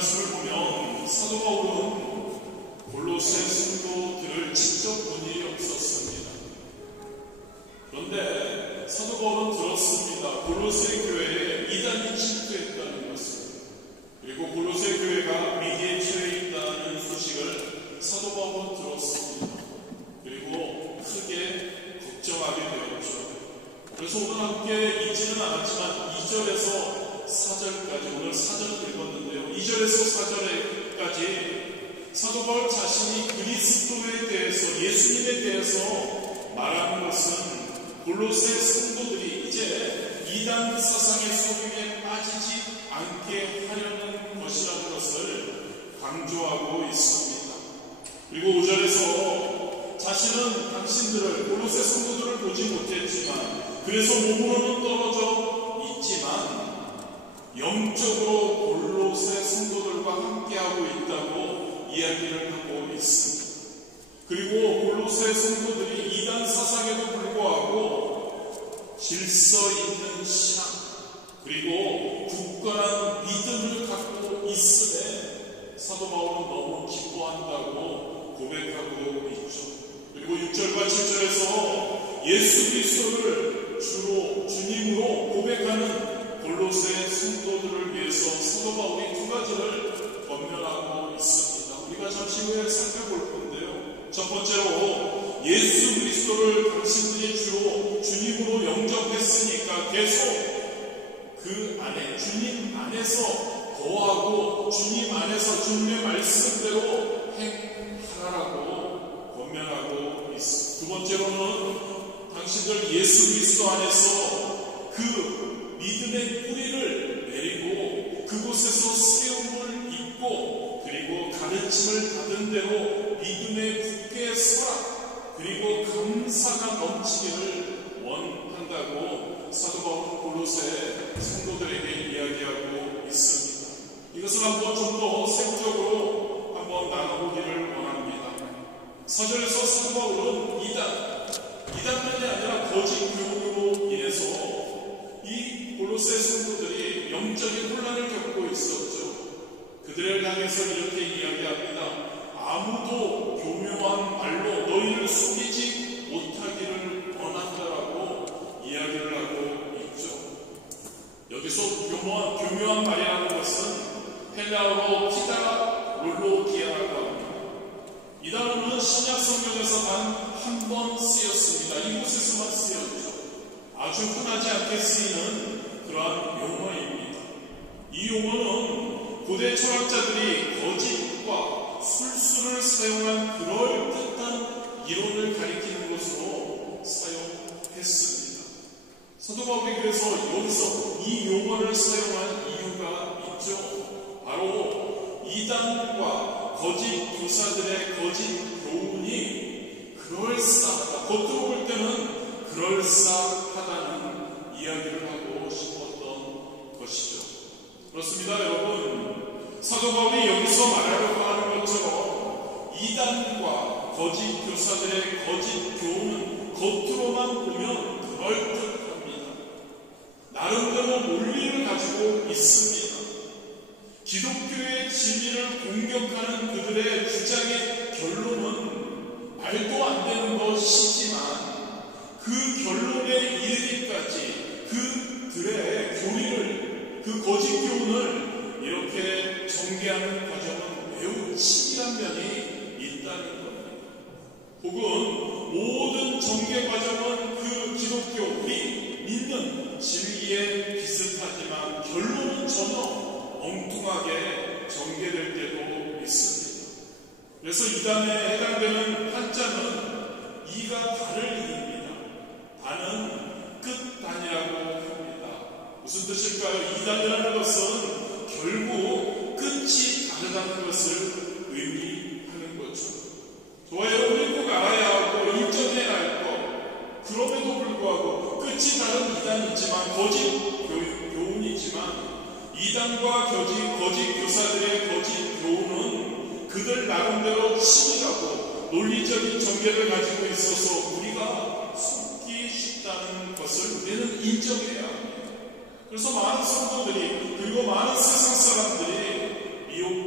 말씀을 보면 사도 바울은 골로새 성도들을 직접 본 일이 없었습니다. 그런데 사도 바울은 들었습니다. 골로새 교회에 이단이 침투했다는 것을. 그리고 골로새 교회가 위기에 처해 있다는 소식을 사도 바울은 들었습니다. 그리고 크게 걱정하게 되었죠. 그래서 오늘 함께 읽지는 않았지만 2절에서 4절까지, 오늘 4절을 읽었는데요. 2절에서 4절까지 사도 바울 자신이 그리스도에 대해서, 예수님에 대해서 말하는 것은 골로새 성도들이 이제 이단 사상의 속임에 빠지지 않게 하려는 것이라는 것을 강조하고 있습니다. 그리고 5절에서 자신은 당신들을, 골로새 성도들을 보지 못했지만, 그래서 몸으로는 떨어져 있지만 영적으로 골로새 성도들과 함께하고 있다고 이야기를 하고 있습니다. 그리고 골로새 성도들이 이단 사상에도 불구하고 질서 있는 신앙, 그리고 굳건한 믿음을 갖고 있음에 사도 바울은 너무 기뻐한다고 고백하고 있죠. 그리고 6절과 7절에서 예수 그리스도를 주로 주님으로 고백하는 골로새 성도들을 위해서 사도 바울이 두 가지를 권면하고 있습니다. 우리가 잠시 후에 살펴볼 건데요. 첫 번째로 예수 그리스도를 당신들이 주로 주님으로 영접했으니까 계속 그 안에, 주님 안에서 거하고 주님 안에서 주님의 말씀대로 행하라고 권면하고 있습니다. 두 번째로는 당신들 예수 그리스도 안에서 그 믿음의 뿌리를 내리고 그곳에서 세움을 입고 그리고 가르침을 받은 대로 믿음에 굳게 서라, 그리고 감사가 넘치기를 원한다고 사도 바울은 골로새 성도들에게 이야기하고 있습니다. 이것을 한번 좀 더 세부적으로 한번 나눠보기를 원합니다. 4절에서 사도 바울은 이단만이 아니라 거짓 교훈으로 인해서 이 골로새 성도들이 영적인 혼란을 겪고 있었죠. 그들을 향해서 이렇게 이야기합니다. 아무도 교묘한 말로 너희를 속이지 못하기를 원한다라고 이야기를 하고 있죠. 여기서 교묘한 말이라는 것은 헬라어로 피다롤로기아라고 합니다. 이 단어는 신약 성경에서 단 한 번 쓰였습니다. 이곳에서만 쓰였죠. 아주 흔하지 않게 쓰이는 그러한 용어입니다. 이 용어는 고대 철학자들이 거짓과 술수를 사용한 그럴듯한 이론을 가리키는 것으로 사용했습니다. 사도 바울이 그래서 여기서 이 용어를 사용한 이유가 있죠. 바로 이단과 거짓 교사들의 거짓 교훈이 그럴싸하다, 겉으로 볼 때는 그럴싸하다는 이야기를 하고 싶었던 것이죠. 그렇습니다, 여러분. 사도 바울이 여기서 말하려고 하는 것처럼 이단과 거짓 교사들의 거짓 교훈은 겉으로만 보면 그럴듯합니다. 나름대로 논리를 가지고 있습니다. 기독교의 진리를 공격하는 그들의 주장의 결론은 말도 안 되는 것이지만 그 결론에 이르기까지 그들의 교리를, 그 거짓 교훈을 이렇게 전개하는 과정은 매우 치밀한 면이 있다는 겁니다. 혹은 모든 전개 과정은 그 기독교, 우리 믿는 진리에 비슷하지만 결론은 전혀 엉뚱하게 전개될 때도 있습니다. 그래서 이단에 해당되는 한자는 이가 다를 이입니다. 단은 끝단이라고 합니다. 무슨 뜻일까요? 이단이라는 것은 결국 끝이 다르다는 것을 의미하는 거죠. 저와 여러분이 꼭 알아야 하고 인정해야 할 것, 그럼에도 불구하고 끝이 다른 이단이지만, 거짓 교훈이지만, 이단과 거짓 교사들의 거짓 교훈은 그들 나름대로 치밀하고 논리적인 전개를 가지고 있어서 우리가 속기 쉽다는 것을 우리는 인정해야 합니다. 그래서 많은 성도들이, 그리고 많은 세상 사람들이 미혹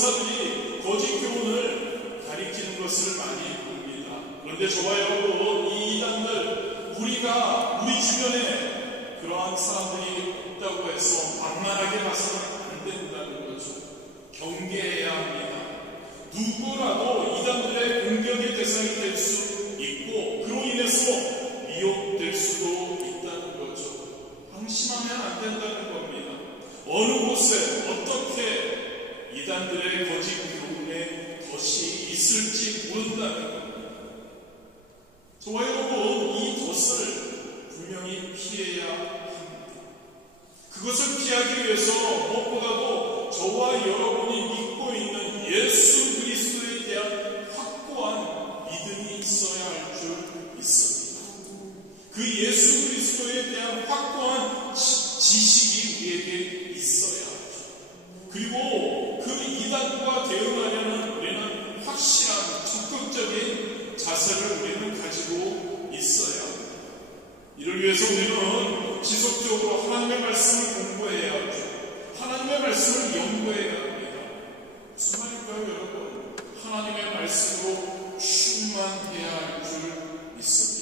교사들이 거짓 교훈을 가리키는 것을 많이 봅니다. 그런데 저와 여러분, 이 이단들, 우리가 우리 주변에 그러한 사람들이 있다고 해서 만만하게 봐서는 안 된다는 거죠. 경계해야 합니다. 누구라도 이단들의 공격의 대상이 될 수 있고 그로 인해서 미혹될 수도 있다는 거죠. 방심하면 안 된다는 겁니다. 어느 곳에 어떻게 이단들의 거짓 교훈의 덫이 있을지 모른다는 겁니다. 저와 여러분, 이 덫을 분명히 피해야 합니다. 그것을 피하기 위해서 무엇보다도 저와 여러분이 믿고 있는 예수 그리스도에 대한 확고한 믿음이 있어야 할 줄 믿습니다. 그 예수 그리스도에 대한 확고한 지식이 우리에게 있어야 하죠. 그리고 그 이단과 대응하려는 우리는 확실한 적극적인 자세를 우리는 가지고 있어야 합니다. 이를 위해서 우리는 지속적으로 하나님의 말씀을 공부해야 하죠. 하나님의 말씀을 연구해야 합니다. 무슨 말일까요, 여러분? 하나님의 말씀으로 충만해야 할 줄 믿습니다.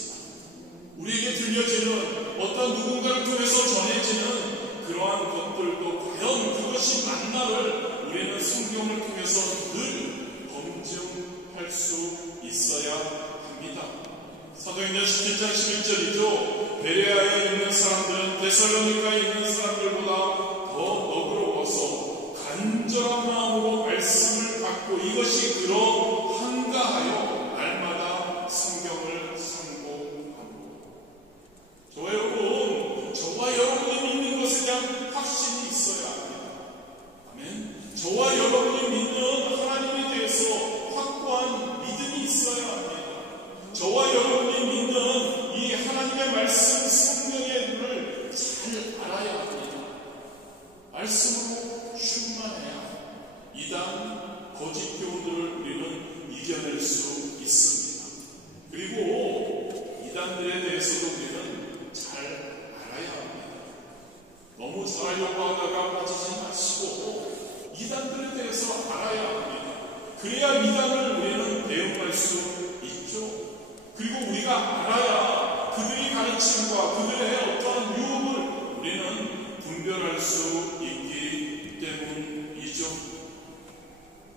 우리에게 들려지는 어떤 누군가를 통해서 전해지는 그러한 것들도 과연 그것이 맞나를 우리는 성경을 통해서 늘 검증할 수 있어야 합니다. 사도행전 17장 11절이죠. 베레아에 있는 사람들은 데살로니가에 있는 사람들보다 더 너그러워서 간절한 마음으로 말씀을 받고 이것이 그러한가 하여 날마다 성경을 상고하고. 저와 여러분이 믿는 것에 대한 확신이 있어야 합니다. 아멘. 저와 여러분이 믿는 하나님에 대해서 확고한 믿음이 있어야 합니다. 저와 여러분이 믿는 이 하나님의 말씀, 성경의 눈을 잘 알아야 합니다. 말씀으로 충만해야 이단, 거짓 교훈들을 우리는 이겨낼 수 있습니다. 그리고 이단들에 대해서도 우리는 잘 알아야 합니다. 너무 잘하려고 하다가 빠지지 마시고 이단들에 대해서 알아야 합니다. 그래야 이단을 우리는 대응할 수 있죠. 그리고 우리가 알아야 그들이 가르침과 그들의 어떠한 유혹을 우리는 분별할 수 있기 때문이죠.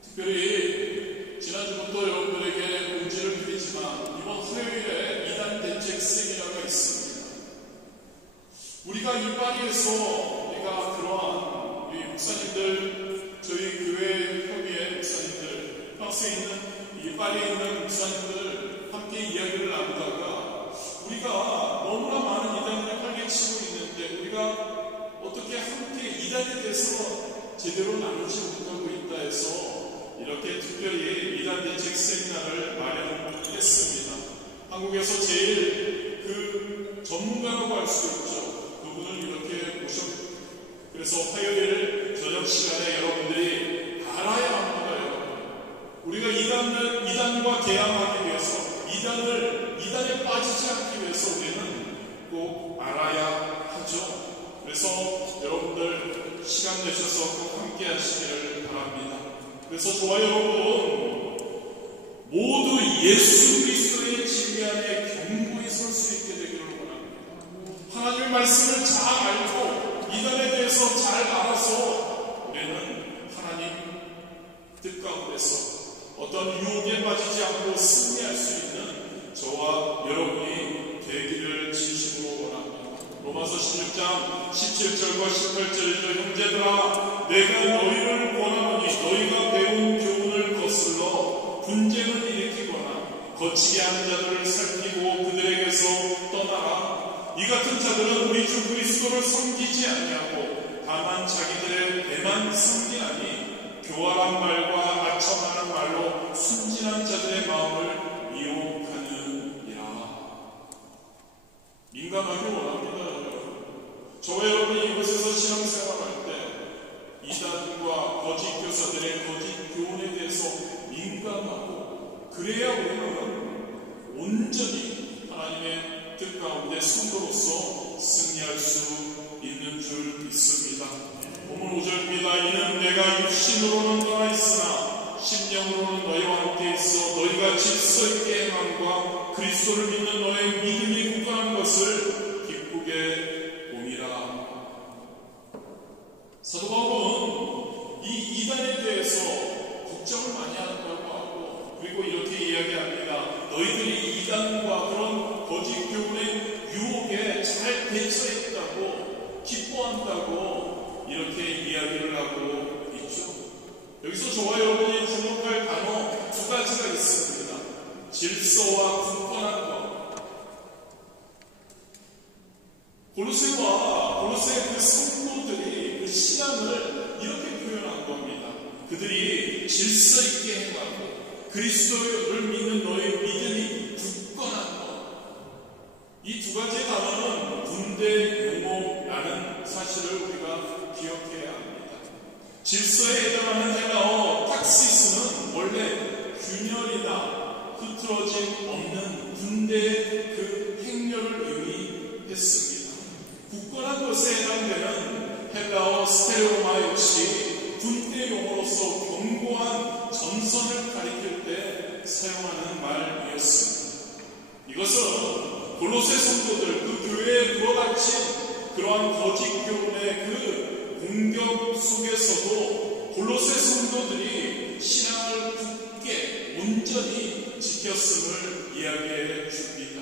특별히 지난주부터 여러분들에게 공지를 드리지만 이번 화요일에 이단 대책 세미나가 있습니다. 우리가 이 파리에서 우리가 그러한 우리 목사님들, 저희 교회 협의회 목사님들, 프랑스에 있는 이 파리에 있는 목사님들 함께 이야기를 나누다가 우리가 너무나 많은 이단들이 활개치고 있는데 우리가 어떻게 함께 이단에 대해서 제대로 나누지 못하고 있다 해서 이렇게 특별히 이단 대책 세미나를 마련했습니다. 한국에서 제일 그 전문가라고 할 수 있죠. 그분을 이렇게 모셨고 그래서 화요일 저녁 시간에 여러분들이 알아야 합니다. 여러분. 우리가 이단과 대항하기 위해서 이단에 빠지지 않기 위해서 우리는 꼭 알아야 하죠. 그래서 여러분들 시간 내셔서 꼭 함께 하시기를 바랍니다. 그래서 저와 여러분 모두 예수 그리스도의 진리 안에 견고히 설 수 있게 되기를 원합니다. 하나님의 말씀을 잘 알고 이단에 대해서 잘 알아서 우리는 하나님 뜻 가운데서 어떤 유혹에 빠지지 않고 승리할 수 있는 저와 여러분이 되기를 진심으로 원합니다. 로마서 16장 17절과 18절이죠. 형제들아 내가 너희를 권하노니 너희가 배운 교훈을 거슬러 분쟁을 일으키거나 거치게 하는 자들을 살피고 그들에게서 떠나라. 이 같은 자들은 우리 주 그리스도를 섬기지 아니하고 다만 자기들의 배만 섬기나니 교활한 말과 아첨하는 말로 순진한 자들의 마음을 미혹하느니라. 민감하게 원합니다. 저와 여러분이 이곳에서 신앙생활할 때 이단과 거짓 교사들의 거짓 교훈에 대해서 민감하고 그래야 우리는 온전히 하나님의 뜻 가운데 성도로서 승리할 수 있는 줄 믿습니다. 본문 5절입니다. 이는 내가 육신으로는 떠나 있으나 그리스도를 믿는 너의 믿음이 굳건한 것을 기쁘게 봄이라. 사도 바울은 이 이단에 대해서 걱정을 많이 한다고 하고, 그리고 이렇게 이야기합니다. 너희들이 이단과 그런 거짓 교훈의 유혹에 잘 대처했다고, 기뻐한다고 이렇게 이야기를 하고 있죠. 여기서 저와 여러분이 주목할 단어 두 가지가 있습니다. 질서와 굳건한 것. 골로새의 그 성도들이 그 신앙을 이렇게 표현한 겁니다. 그들이 질서 있게 행하고 그리스도를 믿는 너의 믿음이 굳건한 것. 이 두 가지의 단어는 군대 용어라는 사실을 우리가 기억해야 합니다. 질서에 해당하는 헬라어 탁시스는 원래 균열이나 흐트러짐 없는 군대의 그 행렬을 의미했습니다. 굳건한 것에 해당되는 헬라어 스테레오마 역시 군대 용어로서 견고한 전선을 가리킬 때 사용하는 말이었습니다. 이것은 골로새 성도들, 그 교회에 부어닥친 그러한 거짓 교훈의 그 공격 속에서도 골로새 성도들이 신앙을 굳게 온전히 지켰음을 이야기해 줍니다.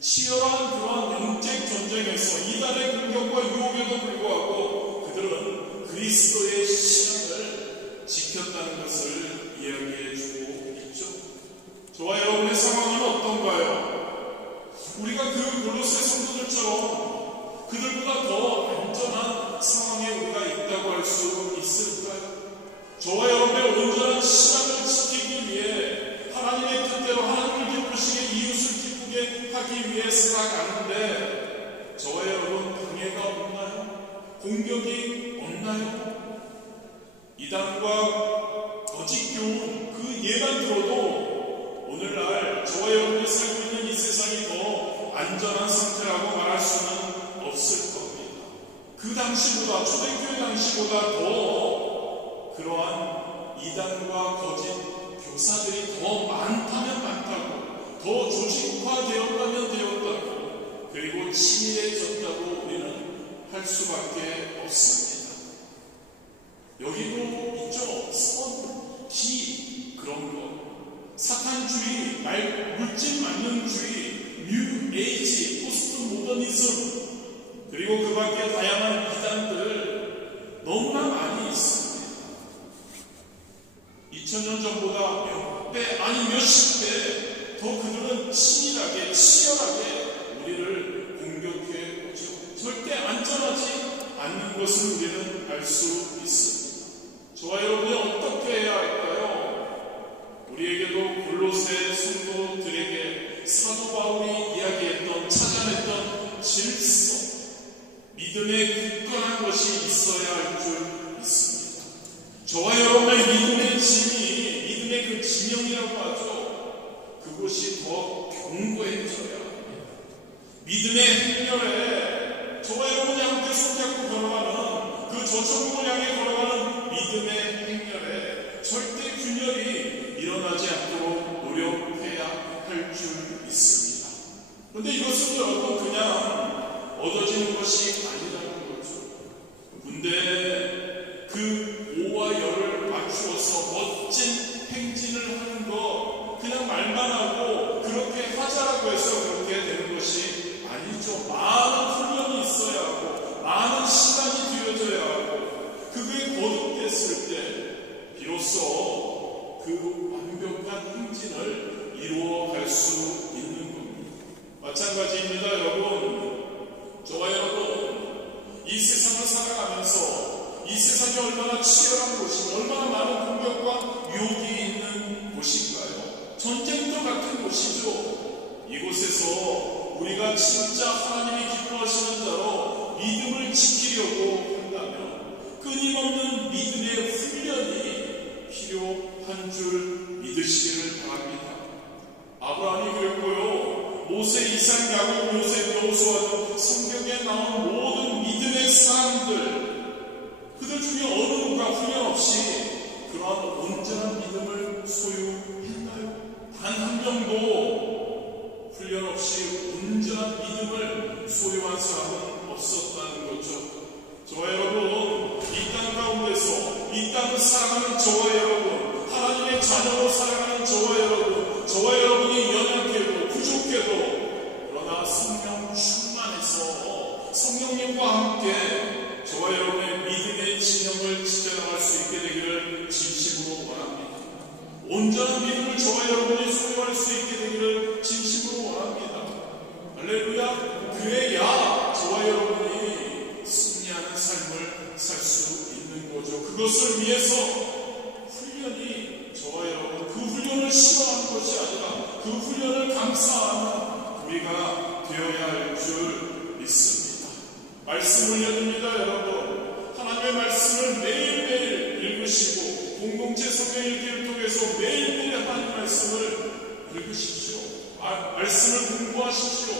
치열한 그러한 영적 전쟁에서 이단의 공격과 유혹에도 불구하고 그들은 그리스도의 신앙을 지켰다는 것을 이야기해 주고 있죠. 저와 여러분의 상황은 어떤가요? 우리가 그 골로새 성도들처럼 그들보다 더 안전한 상황에 우리가 있다고 할 수 있을까요? 저와 여러분의 온전한 신앙을 지키기 위해 하나님의 뜻대로 하나님을 기쁘시게 이웃을 기쁘게 하기 위해 살아가는데 저와 여러분 방해가 없나요? 공격이 없나요? 이단과 거짓 교훈 그 예만 들어도 오늘날 저와 여러분이 살고 있는 이 세상이 더 안전한 상태라고 말할 수는 없을 겁니다. 그 당시보다, 초대교회 당시보다 더 그러한 이단과 거짓 교사들이 더 많다면 많다고, 더 조직화되었다면 되었다고, 그리고 치밀해졌다고 우리는 할 수밖에 없습니다. 여기도 있죠. 선, 기, 그런 거. 사탄주의, 물질 만능주의, 뉴 에이지, 포스트 모더니즘, 그리고 그 밖에 다양한 이단들 너무나 많이 있습니다. 2000년 전보다 몇 배, 아니 몇십 배 더 그들은 치밀하게, 치열하게 우리를 공격해 오죠. 절대 안전하지 않는 것을 우리는 알 수 있습니다. 저와 여러분이 어떻게 해야 할까요? 우리에게도 골로새 성도들에게 사도 바울이 이야기했던, 찾아냈던 질서, 믿음의 굳건한 것이 있어야 할 줄 믿습니다. 저와 여러분의 믿음의 짐이, 믿음의 그 지명이라고 하죠. 그것이 더 견고해져야 합니다. 믿음의 행렬에 저와 여러분이 함께 손잡고 걸어가는 그 저천국을 향해 걸어가는 믿음의 행렬에 절대 균열이 일어나지 않도록 노력해야 할 줄 믿습니다. 그런데 이것은 여러분 그냥 얻어지는 것이 아니라는 거죠. 근데 그 오와 열을 맞추어서 멋진 행진을 하는 거 그냥 말만 하고 그렇게 하자라고 해서 그렇게 되는 것이 아니죠. 많은 훈련이 있어야 하고 많은 시간이 들여져야 하고 그게 거듭됐을 때 비로소 그 완벽한 행진을 이루어갈 수 있는 겁니다. 마찬가지입니다. 여러분, 저와 여러분, 이 세상을 살아가면서 이 세상이 얼마나 치열한 곳이, 얼마나 많은 공격과 유혹이 있는 곳인가요? 전쟁터 같은 곳이죠. 이곳에서 우리가 진짜 하나님이 기뻐하시는 자로 믿음을 지키려고 한다면 끊임없는 믿음의 훈련이 필요한 줄 믿으시기를 바랍니다. 아브라함이 그랬고요. 모세, 이삭, 야곱, 요셉, 여호수아 등 성경에 나온 모든 믿음의 사람들, 그들 중에 어느 누가 훈련 없이 그러한 온전한 믿음을 소유했나요? 단 한 명도 훈련 온전한 믿음을 저와 여러분이 소유할 수 있게 되기를 진심으로 원합니다. 할렐루야. 그래야 저와 여러분이 승리하는 삶을 살 수 있는 거죠. 그것을 위해서 훈련이 저와 여러분 그 훈련을 싫어하는 것이 아니라 그 훈련을 감사하는 우리가 되어야 할 줄 믿습니다. 말씀 훈련입니다. 여러분, 하나님의 말씀을 매일매일 읽으시고 공동체 성경 읽기를 통해서 매일매일 하나님의 말씀을 읽으십시오. 말씀을 공부하십시오.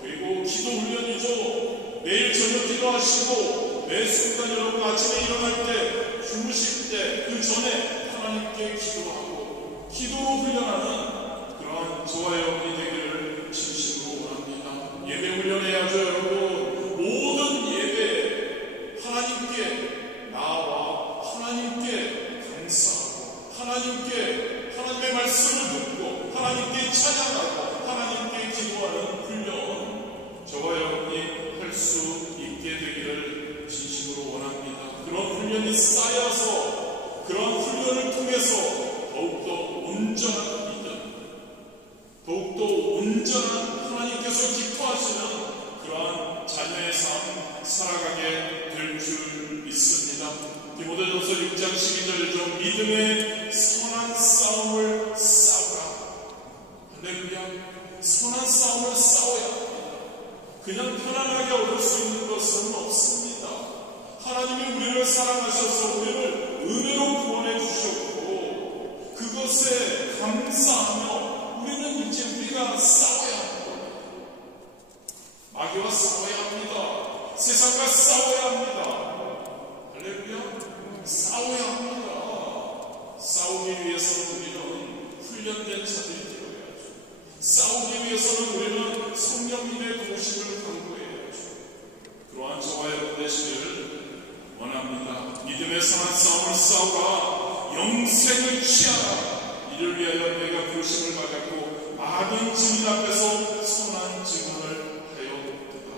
그리고 기도 훈련이죠. 매일 저녁 기도하시고 매 순간 여러분 아침에 일어날 때, 주무실 때 그 전에 하나님께 기도하고 기도로 훈련하는 그러한 저와 여러분이 되기를 진심으로 원합니다. 예배 훈련해야죠. 여러분, 모든 예배 하나님께 나와 하나님께 감사하고 하나님의 말씀을 듣고 하나님께 찬양하고 하나님께 기도하는 훈련 저와 여러분이 할 수 있게 되기를 진심으로 원합니다. 그런 훈련이 쌓여서 그런 훈련을 통해서 더욱더 온전한 믿음, 더욱더 온전한 하나님께서 기뻐하시는 그러한 자녀의 삶 살아가게 될 줄 믿습니다. 디모데전서 6장 12절이죠. 믿음의 선한 싸움을 싸우라. 할렐루야. 선한 싸움을 싸워야 합니다. 그냥 편안하게 얻을 수 있는 것은 없습니다. 하나님이 우리를 사랑하셔서 우리를 은혜로 구원해 주셨고 그것에 감사하며 우리는 이제 우리가 싸워야 합니다. 마귀와 싸워야 합니다. 세상과 싸워야 합니다. 할렐루야. 싸워야 합니다. 싸우기 위해서는 우리는 훈련된 자들이 되어야죠. 싸우기 위해서는 우리는 성령님의 도우심을 강구해야죠. 그러한 저와 여러분 되시기를 원합니다. 믿음의 선한 싸움을 싸우라. 영생을 취하라. 이를 위하여 내가 부르심을 받았고 많은 증인 앞에서 선한 증언을 하였도다.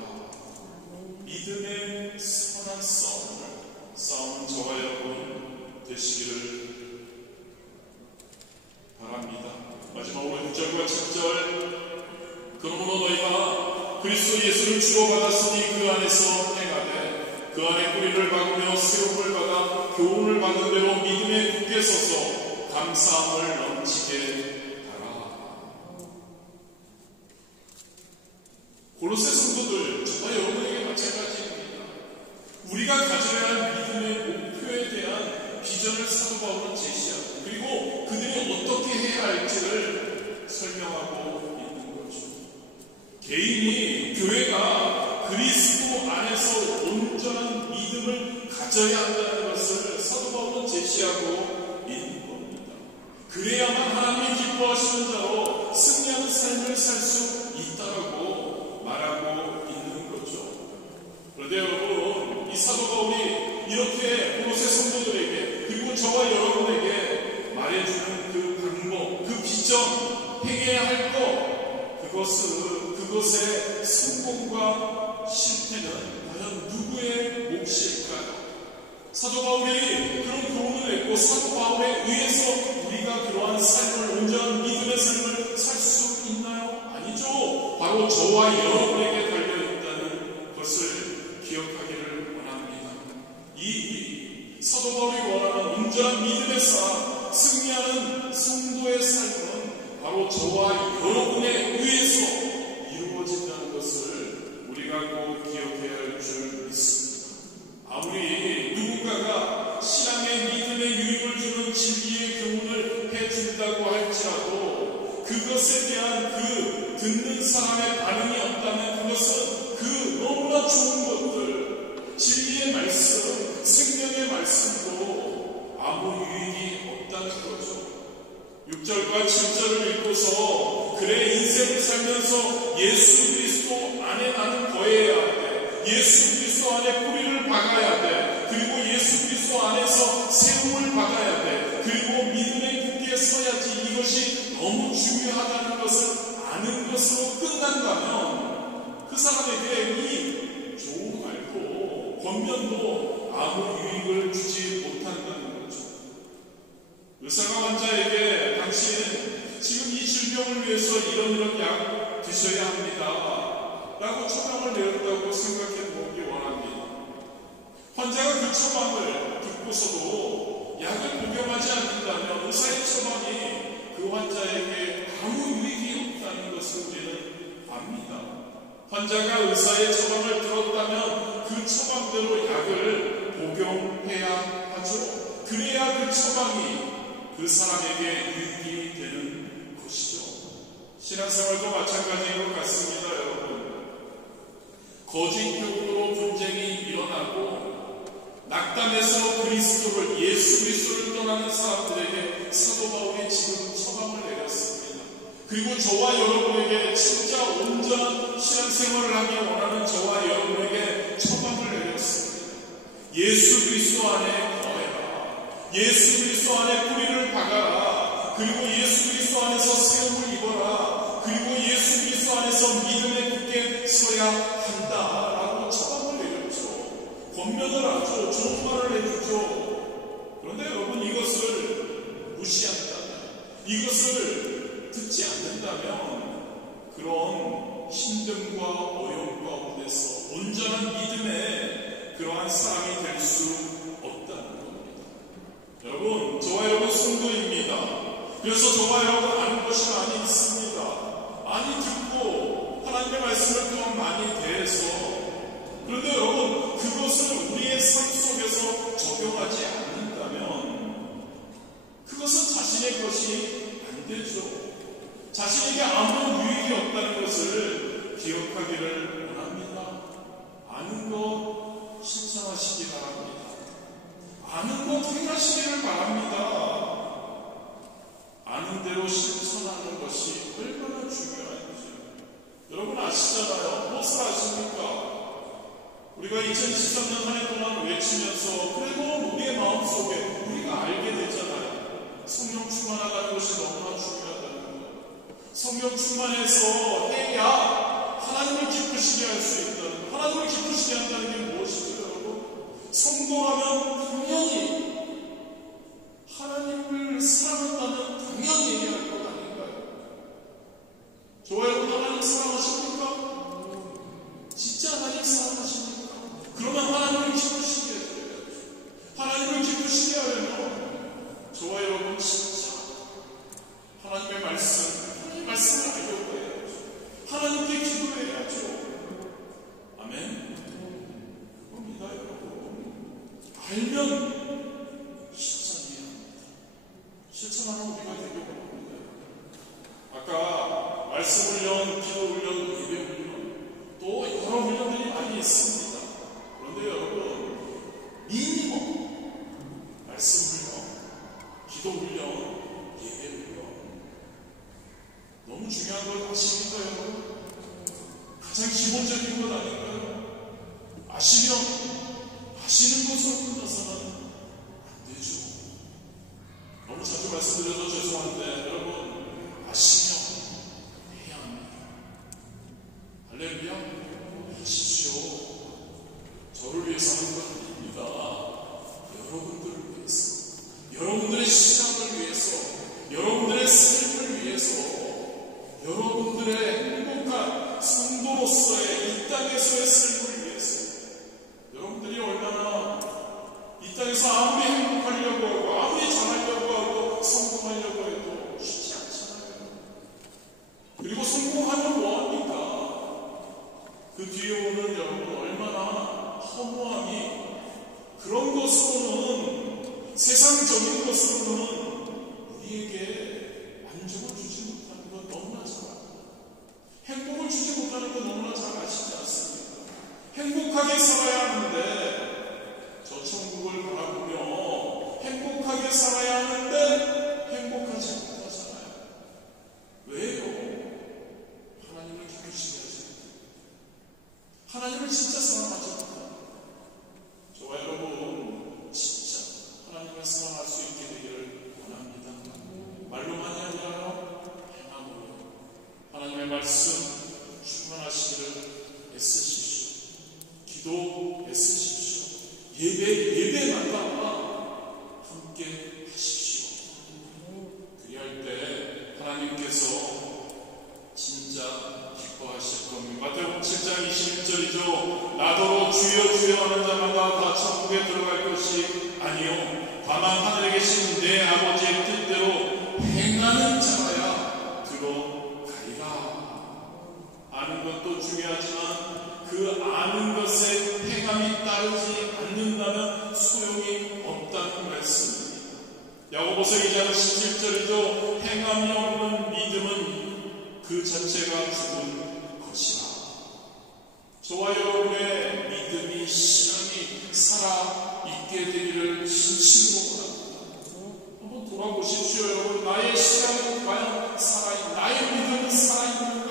믿음의 선한 싸움은 저와 여러분 되시기를 바랍니다. 마지막으로 6절과 7절. 그러므로 너희가 그리스도 예수를 주로 받았으니 그 안에서 행하되 그 안에 뿌리를 박으며 세움을 받아 교훈을 받은 대로 믿음에 굳게 서서 감사함을 넘치게 하라. 골로새 성도들, 저와 여러분에게 마찬가지입니다. 우리가 가져야 할 믿음의 목표에 대한 비전을 사도 바울은 제시하고 그리고 그들이 어떻게 해야 할지를 설명하고 있는 거죠. 개인이, 교회가 그리스도 안에서 온전한 믿음을 가져야 한다는 것을 사도 바울은 제시하고 있는 겁니다. 그래야만 하나님이 기뻐하시는 자로 승리하는 삶을 살 수 있다라고 말하고 있는 거죠. 그런데 여러분, 이 사도 바울이 이렇게 골로새 성도들에게 그리고 저와 여러분에게 말해주는 그 방법, 그 비전, 행해야 할 것, 그것의 성공과 실패는 과연 누구의 몫일까요? 사도 바울이 그런 교훈을 했고 사도 바울에 의해서 우리가 그러한 삶을, 온전한 믿음의 삶을 살 수 있나요? 아니죠. 바로 저와 여러분에게 달려있다는 것을 기억하기를 원합니다. 이 사도 바울이 원하는 온전한 믿음의 삶, 승리하는 성도의 삶은 바로 저와 여러분에 의해서 이루어진다는 것을 우리가 꼭 기억해야 할 줄 믿습니다. 아무리 누군가가 신앙의 믿음의 유익을 주는 진리의 교훈을 해준다고 할지라도 그것에 대한 그 듣는 사람의 반응이 없다면 그것은 그 너무나 좋은 것들, 진리의 말씀, 생명의 말씀도 아무 유익이 없다는 거죠. 6절과 7절을 읽고서 그래 인생을 살면서 예수 그리스도 안에 나는 거해야 돼. 예수 그리스도 안에 뿌리를 박아야 돼. 그리고 예수 그리스도 안에서 세움을 받아야 돼. 그리고 믿음에 굳게 서야지. 이것이 너무 중요하다는 것을 아는 것으로 끝난다면 그 사람에게 이 좋은 말도 권면도 아무 유익을 주지 못한다는 거죠. 의사가 환자에게 대신 지금 이 질병을 위해서 이런 약 드셔야 합니다 라고 처방을 내렸다고 생각해 보기 원합니다. 환자가 그 처방을 듣고서도 약을 복용하지 않는다면 의사의 처방이 그 환자에게 아무 유익이 없다는 것을 우리는 압니다. 환자가 의사의 처방을 들었다면 그 처방대로 약을 복용해야 하죠. 그래야 그 처방이 그 사람에게 유익이 되는 것이죠. 신앙생활도 마찬가지인 것 같습니다. 여러분, 거짓 교도로 분쟁이 일어나고 낙담해서 그리스도를, 예수 그리스도를 떠나는 사람들에게 사도 바울이 지금 처방을 내렸습니다. 그리고 저와 여러분에게 진짜 온전한 신앙생활을 하기 원하는 저와 여러분에게 처방을 내렸습니다. 예수 그리스도 안에 거해라. 예수 그리스도 안에 뿌리를 박아라. 그리고 예수 그리스도 안에서 세움을 입어라. 그리고 예수 그리스도 안에서 믿음에 굳게 서야 한다라고 처방을 내렸죠. 권면을 하죠. 좋은 말을 해주죠. 그런데 여러분, 이것을 무시한다면, 이것을 듣지 않는다면 그런 힘듦과 어려움 가운데서 온전한 믿음의 그러한 사람이 될 수 없다는 겁니다. 여러분, 저와 여러분 성도입니다. 그래서 저와 여러분 아는 것이 많이 있습니다. 많이 듣고 하나님의 말씀을 또한 많이 대해서, 그런데 여러분, 그것을 우리의 삶 속에서 적용하지 않는다면 그것은 자신의 것이 안 되죠. 자신에게 아무 유익이 없다는 것을 기억하기를 원합니다. 아는 것 실천하시기 바랍니다. 아는 것 행하시기를 바랍니다. 아는 대로 실천하는 것이 얼마나 중요한지 여러분 아시잖아요. 무엇을 아십니까? 우리가 2013년 한 해 동안 외치면서 그래도 우리의 마음속에 우리가 알게 되잖아요. 성령 충만하다는 것이 너무나 중요하다는 것. 성령 충만해서 해야 하나님을 기쁘시게 할 수 있다는 것. 하나님을 기쁘시게 한다는 게 무엇이죠, 여러분? 성도라면 당연히 하나님을 사랑한다면 당연히 얘기할 것 아닌가요? 저와 여러분, 하나님 사랑하십니까? 진짜 하나님 사랑하십니까? 그러면 하나님을 기쁘시게 해줘야죠. 하나님을 기쁘시게 하려면 저와 여러분 진짜 하나님의 말씀을 알려고 해야죠. 하나님께 기도해야죠. 아멘. 그겁니다, 여러분. 알면 실천하는 우리가 되길 원합니다. 아까 말씀 훈련, 기도 훈련, 예배 훈련, 또 여러 훈련들이 많이 있습니다. 그런데 여러분, 미니멈 말씀 훈련, 기도 훈련, 예배 훈련, 너무 중요한 걸 아십니까, 여러분? 가장 기본적인 것 아닌가요? 아시는 것으로 끝나서는 안 되죠. 너무 자주 말씀드려서 죄송한데 여러분, 아시면 해야 합니다. 할렐루야. 하십시오. 저를 위해서 하는 건 아닙니다. 여러분들을 위해서, 여러분들의 신앙을 위해서, 여러분들의 삶을 위해서, 여러분들의 행복한 성도로서의 이 땅에서의 삶을 위해서. 여러분들이 얼마나 이 땅에서 아무리 행복하려고 하고 아무리 잘하려고 하고 성공하려고 해도 쉽지 않잖아요. 그리고 성공하면 뭐합니까? 그 뒤에 오는 여러분 얼마나 허무함이, 그런 것으로는, 세상적인 것으로는 우리에게 만족을 주지 못하는 건 너무나 잘 압니다. 행복을 주지 못하는 건 너무나 잘 아시지 않습니까? 행복하게 살아야 하는데, 저 천국을 바라보며 행복하게 살아야 하는데 행복하지 못하잖아요. 왜요? 하나님을 기쁘시게 하지 못합니다. 하나님을 진짜 사랑하지 못합니다. 저와 여러분 진짜 하나님을 사랑할 수 있게 되기를 원합니다. 말로만이 아니라 구하는 자마다 다 천국에 들어갈 것이 아니요 다만 하늘에 계신 내 아버지의 뜻대로 행하는 자라야 들어가리라. 아는 것도 중요하지만 그 아는 것에 행함이 따르지 않는다면 소용이 없다는 말씀입니다. 야고보서 2장 17절이죠. 행함이 없는 믿음은 그 자체가 죽은 것이라. 저와 여러분의 믿음이 신앙이 살아있게 되기를 진심으로 원합니다. 한번 돌아보십시오. 여러분, 나의 신앙이 과연 살아있는, 나의 믿음이 살아있는가?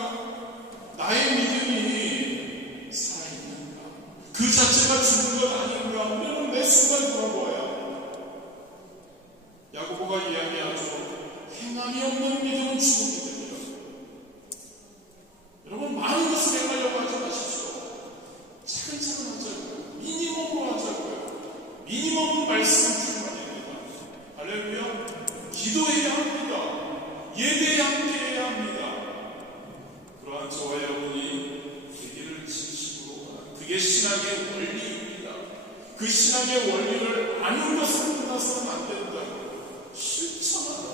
나의 믿음이 살아있는가? 그 자체가 죽은 것 아닌가? 우리는 매 순간 돌아보아야 야고보가 이야기하죠. 행함이 없는 믿음은 죽은 믿음이다. 여러분, 많은 것을 행하려고 하지 마십시오. 차근차근 하자고요. 미니멈으로 하자고요. 미니멈은 말씀 충만입니다. 할렐루야. 기도해야 합니다. 예배에 함께해야 합니다. 그러한 저와 여러분이 되기를 진심으로 원합니다. 그게 신앙의 원리입니다. 그 신앙의 원리를 아는 것으로 끝나서는 안 된다. 실천하는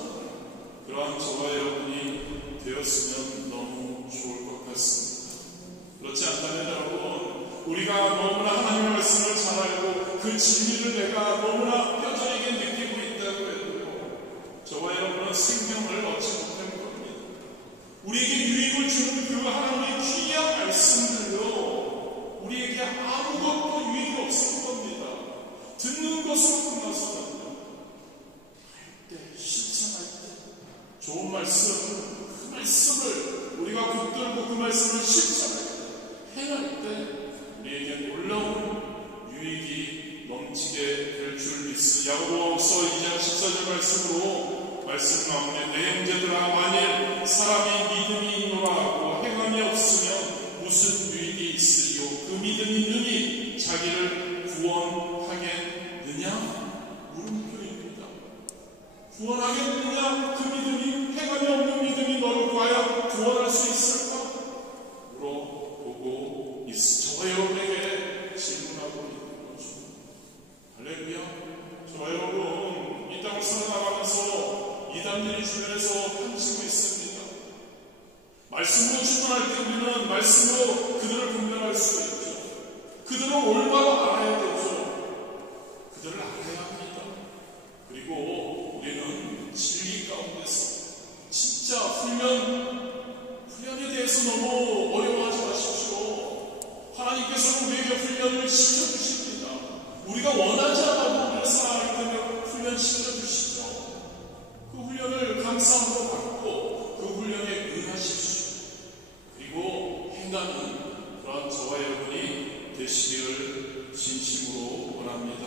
그러한 저와 여러분이 되었으면 너무 좋을 것 같습니다. 그렇지 않다면 여러분, 우리가 너무나 하나님의 말씀을 잘 알고 그 진리를 내가 너무나 뼈저리게 느끼고 있다고 해도요, 저와 여러분은 생명을 얻지 못할 겁니다. 우리에게 유익을 주는 그 하나님의 귀한 말씀들로 우리에게 아무것도 유익이 없을 겁니다. 듣는 것으로 끝나서는 실천할 때 좋은 말씀, 그 말씀을 우리가 붙들고 그 말씀을 실천할 때, 행할 때 우리에게 놀라운 유익이 넘치게 될 줄 믿습니다. 야고보서 2장 14절 말씀으로 말씀 가운데 내 형제들아, 만일 사람이 믿음이 있노라고 행함이 없으면 무슨 유익이 있으리요? 그 믿음이 있느니 자기를 구원하겠느냐? 구원하겠느냐? 그 믿음이, 행함이 없는 믿음이 너를 과연 구원할 수 있을까? 물어보고 저와 여러분에게 질문하고 있는 거죠. 할렐루야. 저와 여러분, 이 땅을 살아나가면서 이단들이 주변에서 펼치고 있습니다. 말씀으로 출발할 때 우리는 말씀으로 그들을 분별할 수 있죠. 그들을 올바로 알아야 되죠. 그들을 알아야 합니다. 그리고 우리는 진리 가운데서 진짜 훈련에 대해서 너무 어려워하지 마십시오. 하나님께서는 우리에게 훈련을 시켜주십니다. 우리가 원하지 않아도 우리를 사랑하기 때문에 훈련시켜주시죠. 그 훈련을 감사함으로 받고 그 훈련에 응하십시오. 그리고 행하는 그런 저와 여러분이 되시기를 진심으로 원합니다.